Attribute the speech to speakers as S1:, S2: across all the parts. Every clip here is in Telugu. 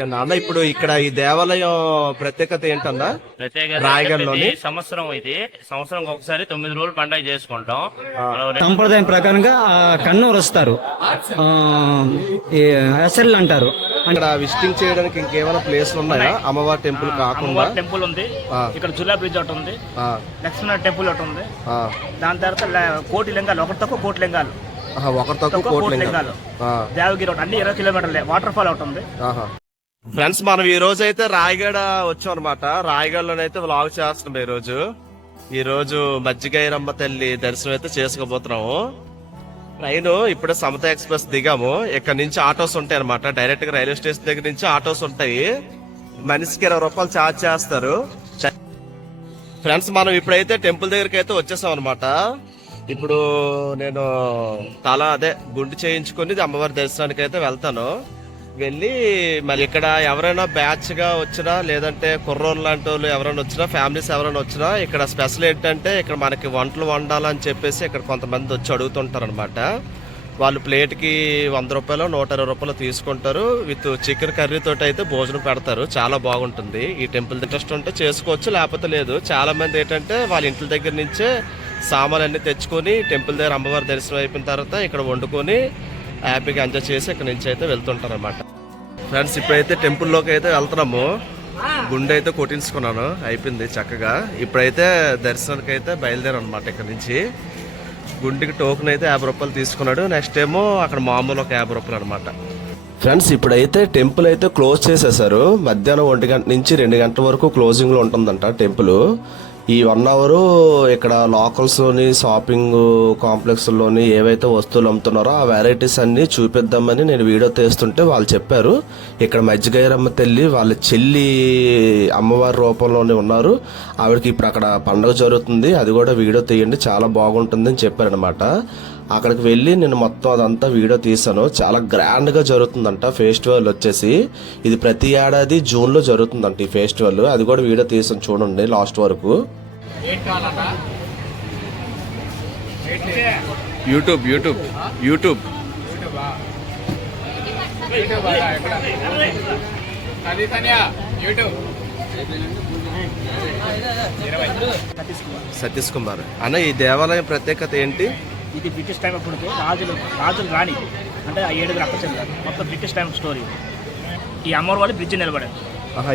S1: అన్న ఇప్పుడు ఇక్కడ ఈ దేవాలయం ప్రత్యేకత ఏంటన్నా?
S2: ప్రతి సంవత్సరం ఇది. సంవత్సరం ఒకసారి తొమ్మిది రోజులు పండగ చేసుకుంటాం.
S3: సంప్రదాయం ప్రకారంగా కన్నూరు వస్తారు. అసలు అంటారు.
S1: ఇక్కడ విజిటింగ్ చేయడానికి ఇంకేమైనా ప్లేస్లు ఉన్నాయా? అమ్మవారి టెంపుల్ కాకుండా?
S4: టెంపుల్ ఉంది. ఇక్కడ జులా బ్రిడ్జ్ ఒకటి ఉంది.
S1: ఆ,
S4: లక్ష్మణ టెంపుల్ ఒకటి ఉంది.
S1: ఆ.
S4: దాని తర్వాత కోటి లింగాలు ఒకటి తక్కువ కోటి లింగాలు.
S1: ఒకటి తక్కువ
S4: కోటి లింగాలు.
S1: ఆ,
S4: దేవగిరి ఒకటి అన్ని ఇరవై కిలోమీటర్లే. వాటర్ ఫాల్ ఒకటి ఉంది.
S1: ఆహా. ఫ్రెండ్స్ మనం ఈ రోజు అయితే రాయగడ వచ్చాం అనమాట రాయగడలోనైతే వ్లాగ్ చేస్తున్నాం ఈ రోజు. ఈ రోజు మజ్జిగైరమ్మ తల్లి దర్శనం అయితే చేసుకోబోతున్నాము. ట్రైన్ ఇప్పుడే సమత ఎక్స్ప్రెస్ దిగాము. ఇక్కడ నుంచి ఆటోస్ ఉంటాయి అనమాట డైరెక్ట్గా రైల్వే స్టేషన్ దగ్గర నుంచి ఆటోస్ ఉంటాయి. మనిషికి ఇరవై రూపాయలు ఛార్జ్ చేస్తారు. ఫ్రెండ్స్ మనం ఇప్పుడైతే టెంపుల్ దగ్గరికి అయితే వచ్చేసాం అనమాట ఇప్పుడు నేను తల అదే గుండు చేయించుకొని అమ్మవారి దర్శనానికి అయితే వెళ్తాను. వెళ్ళి మరి ఇక్కడ ఎవరైనా బ్యాచ్గా వచ్చినా లేదంటే కుర్రోళ్ళు లాంటి వాళ్ళు ఎవరైనా వచ్చినా ఫ్యామిలీస్ ఎవరైనా వచ్చినా ఇక్కడ స్పెషల్ ఏంటంటే ఇక్కడ మనకి వంటలు వండాలని చెప్పేసి ఇక్కడ కొంతమంది వచ్చి అడుగుతుంటారు అనమాట వాళ్ళు ప్లేట్కి వంద రూపాయలు నూట ఇరవై రూపాయలు తీసుకుంటారు. విత్ చికెన్ కర్రీతో అయితే భోజనం పెడతారు. చాలా బాగుంటుంది. ఈ టెంపుల్ ఇంట్రెస్ట్ ఉంటే చేసుకోవచ్చు లేకపోతే లేదు. చాలామంది ఏంటంటే వాళ్ళ ఇంటి దగ్గర నుంచే సామాన్లు అన్ని తెచ్చుకొని టెంపుల్ దగ్గర అమ్మవారి దర్శనం అయిపోయిన తర్వాత ఇక్కడ వండుకొని హ్యాపీగా ఎంజాయ్ చేసి ఇక్కడ నుంచి అయితే వెళ్తుంటారు అనమాట ఫ్రెండ్స్ ఇప్పుడైతే టెంపుల్లోకి అయితే వెళ్తున్నాము. గుండె అయితే కొట్టించుకున్నాను. అయిపోయింది చక్కగా. ఇప్పుడైతే దర్శనానికి అయితే బయలుదేరాం అనమాట ఇక్కడ నుంచి. గుండెకి టోకెన్ అయితే యాభై రూపాయలు తీసుకున్నాడు. నెక్స్ట్ ఏమో అక్కడ మామూలు ఒక యాభై రూపాయలు అనమాట ఫ్రెండ్స్ ఇప్పుడైతే టెంపుల్ అయితే క్లోజ్ చేసేసారు. మధ్యాహ్నం ఒంటి గంట నుంచి రెండు గంటల వరకు క్లోజింగ్లో ఉంటుందంట టెంపుల్ ఈ వన్ అవరు ఇక్కడ లోకల్స్లోని షాపింగ్ కాంప్లెక్స్లోని ఏవైతే వస్తువులు అమ్ముతున్నారో ఆ వెరైటీస్ అన్నీ చూపిద్దామని నేను వీడియో తీస్తుంటే వాళ్ళు చెప్పారు. ఇక్కడ మజ్జిగైరమ్మ తల్లి వాళ్ళ చెల్లి అమ్మవారి రూపంలోనే ఉన్నారు. ఆవిడకి ఇప్పుడు అక్కడ పండుగ జరుగుతుంది. అది కూడా వీడియో తీయండి చాలా బాగుంటుందని చెప్పారనమాట అక్కడికి వెళ్ళి నేను మొత్తం అదంతా వీడియో తీసాను చాలా గ్రాండ్గా జరుగుతుందంట ఫెస్టివల్ వచ్చేసి. ఇది ప్రతి ఏడాది జూన్లో జరుగుతుందంట ఈ ఫెస్టివల్ అది కూడా వీడియో తీసాను చూడండి లాస్ట్ వరకు. YouTube YouTube YouTube Satish Kumar. అన్న ఈ దేవాలయం ప్రత్యేకత ఏంటి?
S4: ఇది బ్రిటిష్ టైం అప్పటికి రాజులు రాజులు రాణి. అంటే ఆ ఏడుగురు అక్కచెందారు మొత్తం బ్రిటిష్ టైం స్టోరీ ఈ అమ్మవారి వాళ్ళు బ్రిడ్జ్ నిలబడారు.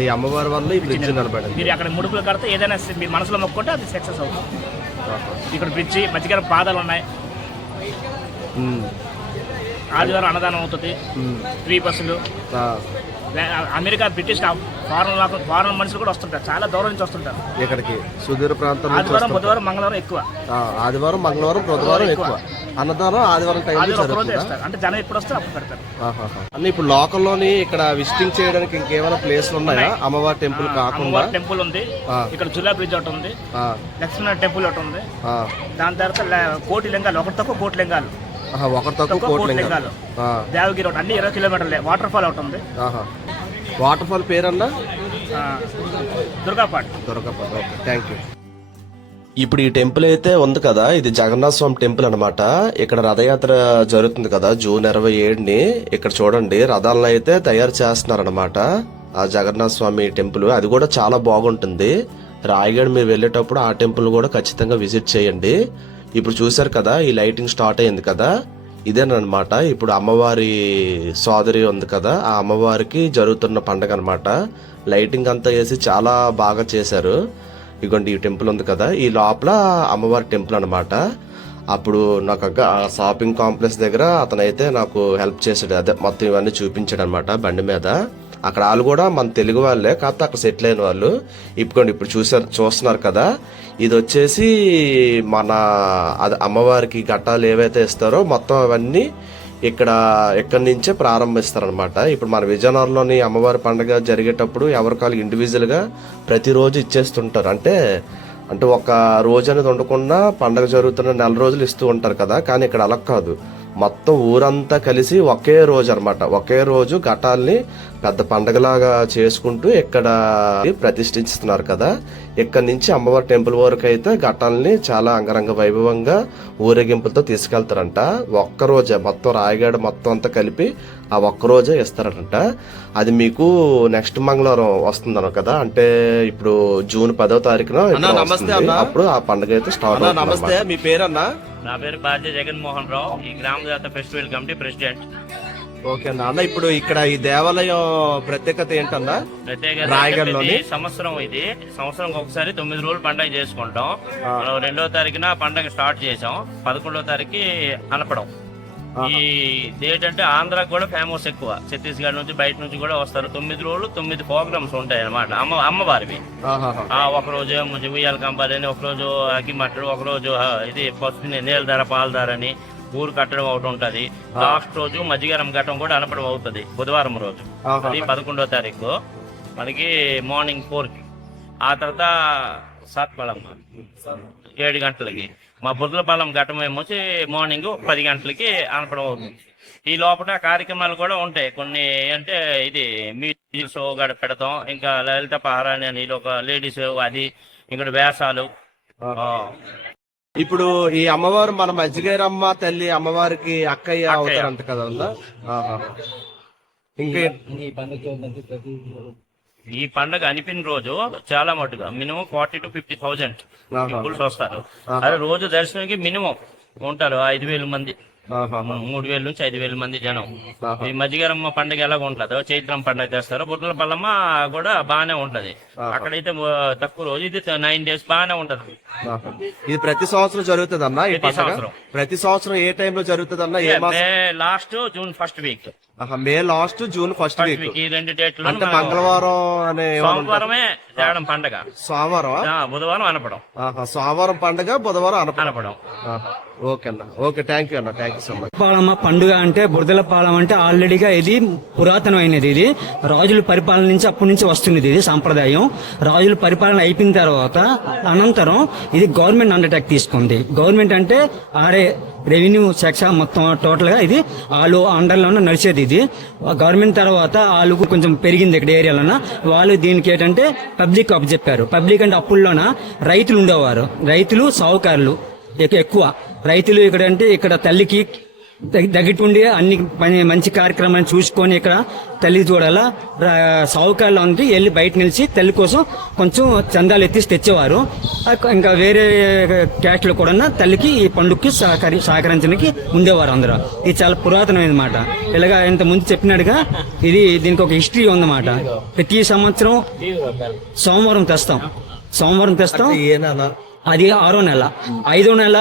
S1: ఈ అమ్మవారి వల్ల ఈ బ్రిడ్జ్ నిలబడింది.
S4: మీరు అక్కడ ముడుపులు కడితే ఏదైనా మీ మనసులో మొక్కుంటే అది సక్సెస్ అవుతుంది. ఇక్కడ బ్రిడ్జి మధ్యగార పాదాలు ఉన్నాయి. ఆదివారం అన్నదానం అవుతుంది. ఫ్రీ బస్సులు. అమెరికా బ్రిటిష్ ఫారెన్ ఫారెన్ మనుషులు కూడా వస్తుంటారు. చాలా దూరం నుంచి వస్తుంటారు.
S1: ఇక్కడికి సుదూర ప్రాంతం
S4: ఆదివారం. బుధవారం మంగళవారం ఎక్కువ.
S1: ఆదివారం మంగళవారం బుధవారం ఎక్కువ. అన్నదానం ఆదివారం టైం
S4: అంటే జనం ఎప్పుడు వస్తే అప్పుడు పెడతారు.
S1: ఇప్పుడు లోకల్లోని ఇక్కడ విజిటింగ్ చేయడానికి ఇంకేమైనా ప్లేస్లు ఉన్నాయా? అమ్మవారి టెంపుల్ కాకుండా?
S4: టెంపుల్ ఉంది. ఇక్కడ జులా బ్రిడ్జ్ ఒకటి ఉంది.
S1: ఆ,
S4: లక్ష్మణ టెంపుల్ ఒకటి ఉంది. దాని తర్వాత కోటి లింగాలు. ఒకటి తక్కువ కోటి లింగాలు.
S1: ఒకటి తక్కువ
S4: కోటి లింగాలు. దేవగిరి ఒకటి అన్ని ఇరవై కిలోమీటర్లే. వాటర్ ఫాల్ ఒకటి ఉంది.
S1: వాటర్ ఫాల్ పేరన్నా?
S4: ఆ, Durgapat.
S1: Dorakapalli okay thank you ఇప్పుడు ఈ టెంపుల్ అయితే ఉంది కదా ఇది జగన్నాథ స్వామి టెంపుల్ అన్నమాట. ఇక్కడ రథయాత్ర జరుగుతుంది కదా జూన్ ఇరవై ఏడుని. ఇక్కడ చూడండి రథాలను అయితే తయారు చేస్తున్నారన్నమాట ఆ జగన్నాథ స్వామి టెంపుల్. అది కూడా చాలా బాగుంటుంది. రాయగఢ్ మీరు వెళ్ళేటప్పుడు ఆ టెంపుల్ కూడా ఖచ్చితంగా విజిట్ చేయండి. ఇప్పుడు చూసారు కదా ఈ లైటింగ్ స్టార్ట్ అయింది కదా. ఇదేనమాట ఇప్పుడు అమ్మవారి సోదరి ఉంది కదా ఆ అమ్మవారికి జరుగుతున్న పండగ అనమాట లైటింగ్ అంతా వేసి చాలా బాగా చేశారు. ఇగోండి ఈ టెంపుల్ ఉంది కదా ఈ లోపల అమ్మవారి టెంపుల్ అనమాట అప్పుడు నాకు షాపింగ్ కాంప్లెక్స్ దగ్గర అతనైతే నాకు హెల్ప్ చేశాడు. అదే మొత్తం ఇవన్నీ చూపించాడు అనమాట బండి మీద. అక్కడ వాళ్ళు కూడా మన తెలుగు వాళ్ళే కాకపోతే అక్కడ సెటిల్ అయిన వాళ్ళు. ఇప్పుడు ఇప్పుడు చూసారు చూస్తున్నారు కదా. ఇది వచ్చేసి మన అది అమ్మవారికి ఘట్టాలు ఏవైతే ఇస్తారో మొత్తం అవన్నీ ఇక్కడ ఇక్కడి నుంచే ప్రారంభిస్తారనమాట ఇప్పుడు మన విజయనగరంలోని అమ్మవారి పండుగ జరిగేటప్పుడు ఎవరికాలు ఇండివిజువల్గా ప్రతిరోజు ఇచ్చేస్తుంటారు. అంటే అంటే ఒక రోజు అనేది ఉండకుండా పండగ జరుగుతున్న నెల రోజులు ఇస్తూ ఉంటారు కదా. కానీ ఇక్కడ అలా కాదు. మొత్తం ఊరంతా కలిసి ఒకే రోజు అన్నమాట. ఒకే రోజు ఘటాల్ని పెద్ద పండగలాగా చేసుకుంటూ ఇక్కడ ప్రతిష్ఠిస్తున్నారు కదా. ఇక్కడ నుంచి అమ్మవారి టెంపుల్ వరకు అయితే ఘటాల్ని చాలా అంగరంగ వైభవంగా ఊరేగింపులతో తీసుకెళ్తారంట. ఒక్క రోజే మొత్తం రాయగడ మొత్తం అంతా కలిపి
S5: ఆ ఒక్క రోజే ఇస్తారట అది మీకు నెక్స్ట్ మంగళవారం వస్తుంది కదా అంటే ఇప్పుడు జూన్ పదో తారీఖున
S1: అన్నా. అన్నా.
S5: అప్పుడు ఆ పండుగ అయితే స్టార్ట్
S1: అన్నా
S5: అవుతుంది
S1: నమస్తే మీ పేరన్నా?
S2: నా పేరు బాధ్య జగన్మోహన్ రావు ఈ గ్రామ జాత ఫెస్టివల్ కమిటీ ప్రెసిడెంట్.
S1: ఓకే అన్న. అన్న ఇప్పుడు ఇక్కడ ఈ దేవాలయం ప్రత్యేకత ఏంటన్నా?
S2: ఇది సంవత్సరం ఇది. సంవత్సరం ఒకసారి తొమ్మిది రోజులు పండగ చేసుకుంటాం. మనం రెండో తారీఖున పండగ స్టార్ట్ చేసాం పదకొండో తారీఖు అనపడం. ఈ డేట్ అంటే ఆంధ్రాకి కూడా ఫేమస్ ఎక్కువ. ఛత్తీస్గఢ్ నుంచి బయట నుంచి కూడా వస్తారు. తొమ్మిది రోజులు తొమ్మిది ప్రోగ్రామ్స్ ఉంటాయి అన్నమాట అమ్మ అమ్మవారివి. ఒక రోజు ఉయ్యాల కంపాలి అని ఒక రోజు అగ్గిమట్టడు ఒక రోజు ఆ, ఇది పసుపు నీళ్ళ ధర పాల ధర అని ఊరు కట్టడం ఒకటి ఉంటది. లాస్ట్ రోజు మజ్జిగరం ఘట్టం కూడా అనపడం అవుతుంది. బుధవారం రోజు. అది పదకొండో తారీఖు. మనకి మార్నింగ్ ఫోర్కి. ఆ తర్వాత సాత్పళం ఏడు గంటలకి. మా బుర్లపాలెం ఘట్టం ఏమొచ్చి మార్నింగ్ పది గంటలకి అనపడం అవుతుంది. ఈ లోపల కార్యక్రమాలు కూడా ఉంటాయి. కొన్ని అంటే ఇది మ్యూజిక్ షో గడ పెడతాం ఇంకా లలిత పహారాణి అని ఒక లేడీస్ అది ఇక్కడ వేషాలు
S1: ఇప్పుడు ఈ అమ్మవారు మన మజ్జిగైరమ్మ తల్లి అమ్మవారికి అక్కయ్య. అవుతారంట కదా ఉందా. ఇంకా
S2: ఈ పండగ అనిపిన రోజు చాలా మటుగా minimum forty to fifty thousand. Peoples వస్తారు అదే రోజు దర్శనానికి మినిమం ఉంటారు ఐదు వేల మంది. మూడు వేల నుంచి ఐదు వేల మంది జనం. ఈ మజ్జిగరమ్మ పండుగ ఎలాగ ఉంటుందో చైత్రం పండుగ చేస్తారు బుట్టల పల్లమ్మ కూడా బాగానే ఉంటది. అక్కడైతే తక్కువ రోజు ఇది నైన్ డేస్ బాగానే ఉంటది.
S1: ఇది ప్రతి సంవత్సరం జరుగుతుంది అన్న ఈ
S2: ప్రతి సంవత్సరం.
S1: ప్రతి సంవత్సరం ఏ టైంలో జరుగుతుంది అన్న మాసం?
S2: Last June first week.
S1: May last June first week.
S2: ఈ రెండు డేట్లు
S1: అంటే మంగళవారం అనే?
S2: సోమవారమే తేడం పండగ.
S1: సోమవారం?
S2: బుధవారం అనపడం.
S1: సోమవారం పండగ బుధవారం అనప
S2: అనపడం.
S1: ఓకే అన్న. ఓకే థ్యాంక్ యూ అన్న. Thank you so much
S3: Palamma పండుగ అంటే బురదల పాలెం అంటే ఆల్రెడీగా ఇది పురాతనమైనది ఇది. రాజుల పరిపాలన నుంచి అప్పటి నుంచి వస్తున్నది ఇది సాంప్రదాయం. రాజుల పరిపాలన అయిపోయిన తర్వాత అనంతరం ఇది గవర్నమెంట్ అండర్టేక్ తీసుకుంది. గవర్నమెంట్ అంటే ఆరే రెవెన్యూ శాఖ మొత్తం టోటల్గా ఇది వాళ్ళు అండర్లోనే నడిచేది ఇది. గవర్నమెంట్ తర్వాత వాళ్ళు కొంచెం పెరిగింది ఇక్కడ ఏరియాలోన వాళ్ళు దీనికి ఏంటంటే పబ్లిక్ అప్ చెప్పారు. పబ్లిక్ అంటే అప్పుల్లోన రైతులు ఉండేవారు. రైతులు సాహుకారులు. ఎక్కువ. రైతులు ఇక్కడ అంటే ఇక్కడ తల్లికి దగ్- అన్ని పని మంచి కార్యక్రమాన్ని చూసుకొని ఇక్కడ తల్లి చూడాల. రా- సావుకారులు వెళ్ళి బయట నిలిచి తల్లి కోసం కొంచెం చందాలు ఎత్తిసి తెచ్చేవారు. ఇంకా వేరే క్యాస్ట్లు కూడా తల్లికి ఈ పండుగకి సహకరి సహకరించడానికి ఉండేవారు అందరూ. ఇది చాలా పురాతనమైన మాట. ఇలాగా ఇంత ముందు చెప్పినట్టుగా ఇది దీనికి ఒక హిస్టరీ ఉందన్నమాట. ప్రతి సంవత్సరం సోమవారం తెస్తాం. సోమవారం తెస్తాం. అది ఆరో నెల. ఐదో నెల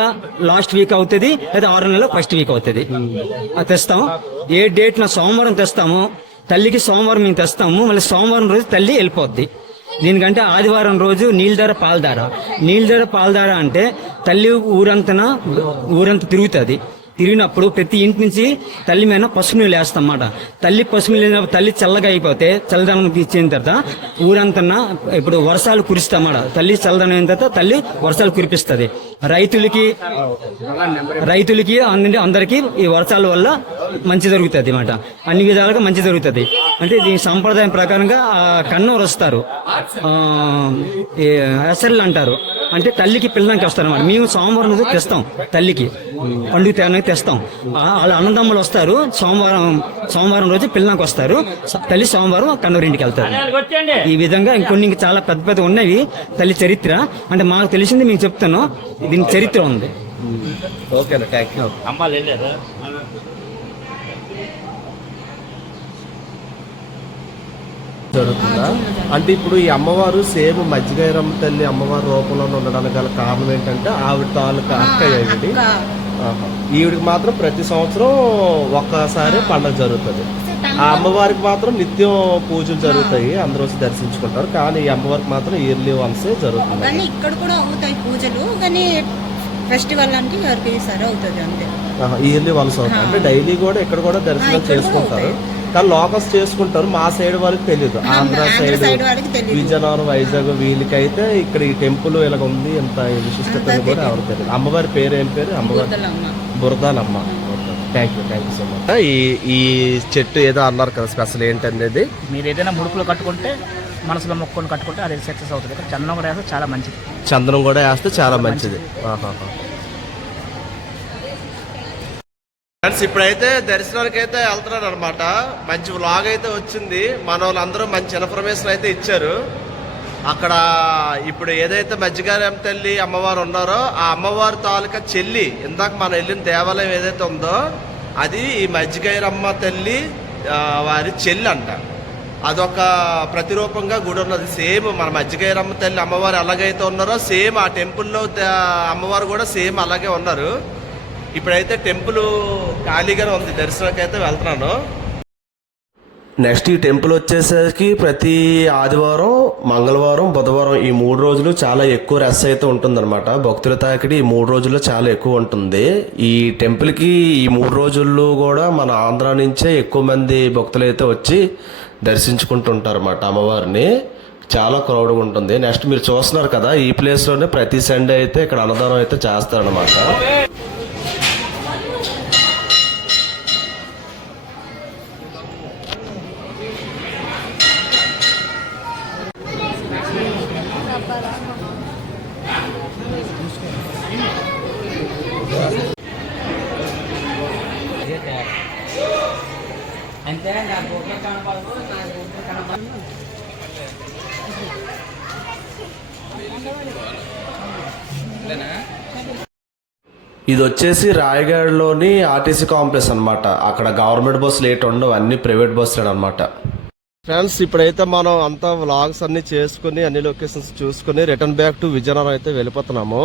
S3: లాస్ట్ వీక్ అవుతుంది లేదా ఆరో నెల ఫస్ట్ వీక్ అవుతుంది. అది తెస్తాం ఏ డేట్ నా సోమవారం తెస్తాము తల్లికి సోమవారం మేము తెస్తాము మళ్ళీ సోమవారం రోజు తల్లి వెళ్ళిపోద్ది. దీనికంటే ఆదివారం రోజు నీళ్ళధార పాలధార. నీళ్ళధార పాలధార అంటే తల్లి ఊరంతన ఊరంతా తిరుగుతుంది. తిరిగినప్పుడు ప్రతి ఇంటి నుంచి తల్లి మీద పసుపు నీళ్ళు అన్నమాట తల్లి పసుపు నీళ్ళు తల్లి చల్లగా అయిపోతే చల్లదనం ఇచ్చిన తర్వాత ఊరంతన ఇప్పుడు వర్షాలు కురిస్తామాట తల్లి చల్లదనం అయిన తర్వాత తల్లి వర్షాలు కురిపిస్తుంది. రైతులకి రైతులకి అందరి అందరికి ఈ వర్షాల వల్ల మంచి జరుగుతుంది అన్నమాట. అన్ని విధాలుగా మంచి జరుగుతుంది. అంటే దీని సంప్రదాయం ప్రకారంగా ఆ కన్నూరు వస్తారు ఈ అసర్లు అంటారు. అంటే తల్లికి పిల్లలకి వస్తారు అన్నమాట. మేము సోమవారం రోజు తెస్తాం తల్లికి. పండుగ తేడానికి తెస్తాం. ఆ- వాళ్ళ అన్నదమ్ములు వస్తారు సోమవారం సోమవారం రోజు పిల్లలకి వస్తారు. తల్లి సోమవారం కన్నూరు ఇంటికి వెళ్తారు. ఈ విధంగా ఇంకొన్ని ఇంకా చాలా పెద్ద పెద్ద ఉన్నవి తల్లి చరిత్ర. అంటే మాకు తెలిసింది మీకు చెప్తాను. దీని చరిత్ర ఉంది.
S1: ఓకే అన్న థ్యాంక్ యూ
S2: అమ్మాలు వెళ్ళారు
S1: జరుగుతుందా? అంటే ఇప్పుడు ఈ అమ్మవారు సేమ్ మజ్జిగైరమ్మ తల్లి అమ్మవారి రూపంలో ఉండడానికి గల కారణం ఏంటంటే ఆవిడ తాలూకా అక్కయ్య ఈవిడి. ఈవిడికి మాత్రం ప్రతి సంవత్సరం ఒక్కసారి పండగ జరుగుతుంది. ఆ అమ్మవారికి మాత్రం నిత్యం పూజలు జరుగుతాయి. అందరూ వచ్చి దర్శించుకుంటారు. కానీ ఈ అమ్మవారికి మాత్రం ఇయర్లీ వన్సే జరుగుతుంది.
S6: కానీ ఇక్కడ కూడా అవుతాయి పూజలు. కానీ ఫెస్టివల్ అంటే ఎవరికి సరే అవుతుంది అంతే.
S1: ఇయర్లీ వన్స్ అవుతాయి. అంటే డైలీ కూడా ఇక్కడ కూడా దర్శనం చేసుకుంటారు. కానీ లోకల్స్ చేసుకుంటారు. మా సైడ్ వాళ్ళకి తెలియదు ఆంధ్ర సైడ్. విజయనగరం వైజాగ్ వీళ్ళకైతే ఇక్కడ ఈ టెంపుల్ ఇలాగ ఉంది. ఎంత విశిష్టత కూడా ఎవరికి తెలియదు అమ్మవారి పేరు ఏం పేరు? అమ్మవారి
S6: Buradalamma.
S1: Thank you thank you so much ఈ ఈ చెట్టు ఏదో అన్నారు కదా స్పెషల్ ఏంటనేది?
S4: మీరు ఏదైనా ముడుపులు కట్టుకుంటే మనసులో మొక్కుకొని కట్టుకుంటే అది సక్సెస్ అవుతుంది. ఇక్కడ చందనం కూడా వేస్తే చాలా మంచిది.
S1: చందనం కూడా వేస్తే చాలా మంచిది. ఆహాహా. ఫ్రెండ్స్ ఇప్పుడైతే దర్శనానికి అయితే వెళ్తున్నాడు అనమాట మంచి వ్లాగ్ అయితే వచ్చింది. మన వాళ్ళందరూ మంచి ఇన్ఫర్మేషన్ అయితే ఇచ్చారు. అక్కడ ఇప్పుడు ఏదైతే మధ్యగారం తల్లి అమ్మవారు ఉన్నారో ఆ అమ్మవారి తాలూకా చెల్లి ఇందాక మనం వెళ్ళిన దేవాలయం ఏదైతే ఉందో అది ఈ మధ్యగారమ్మ తల్లి వారి చెల్లి అంట. అదొక ప్రతిరూపంగా గుడి ఉన్నది. సేమ్ మన మధ్యగారమ్మ తల్లి అమ్మవారు ఎలాగైతే ఉన్నారో సేమ్ ఆ టెంపుల్లో అమ్మవారు కూడా సేమ్ అలాగే ఉన్నారు. ఇప్పుడైతే టెంపుల్ ఖాళీగానే ఉంది దర్శనానికి అయితే వెళ్తున్నాను.
S6: నెక్స్ట్ ఈ టెంపుల్ వచ్చేసరికి ప్రతి ఆదివారం మంగళవారం బుధవారం ఈ మూడు రోజులు చాలా ఎక్కువ రష్ అయితే ఉంటుందన్నమాట. భక్తుల తాకిడి ఈ మూడు రోజుల్లో చాలా ఎక్కువ ఉంటుంది. ఈ టెంపుల్కి ఈ మూడు రోజుల్లో కూడా మన ఆంధ్ర నుంచే ఎక్కువ మంది భక్తులు అయితే వచ్చి దర్శించుకుంటుంటారు అన్నమాట అమ్మవారిని. చాలా క్రౌడ్గా ఉంటుంది. నెక్స్ట్ మీరు చూస్తున్నారు కదా ఈ ప్లేస్లోనే ప్రతి సండే అయితే ఇక్కడ అన్నదానం అయితే చేస్తారనమాట ఇది వచ్చేసి రాయగఢలోని ఆర్టీసీ కాంప్లెక్స్ అన్నమాట. అక్కడ గవర్నమెంట్ బస్సులు ఏటి ఉండవు అన్ని ప్రైవేట్ బస్సులు అనమాట
S1: ఫ్రెండ్స్ ఇప్పుడైతే మనం అంతా వ్లాగ్స్ అన్ని చేసుకుని అన్ని లొకేషన్స్ చూసుకుని రిటర్న్ బ్యాక్ టు విజయనగరం అయితే వెళ్ళిపోతున్నాము.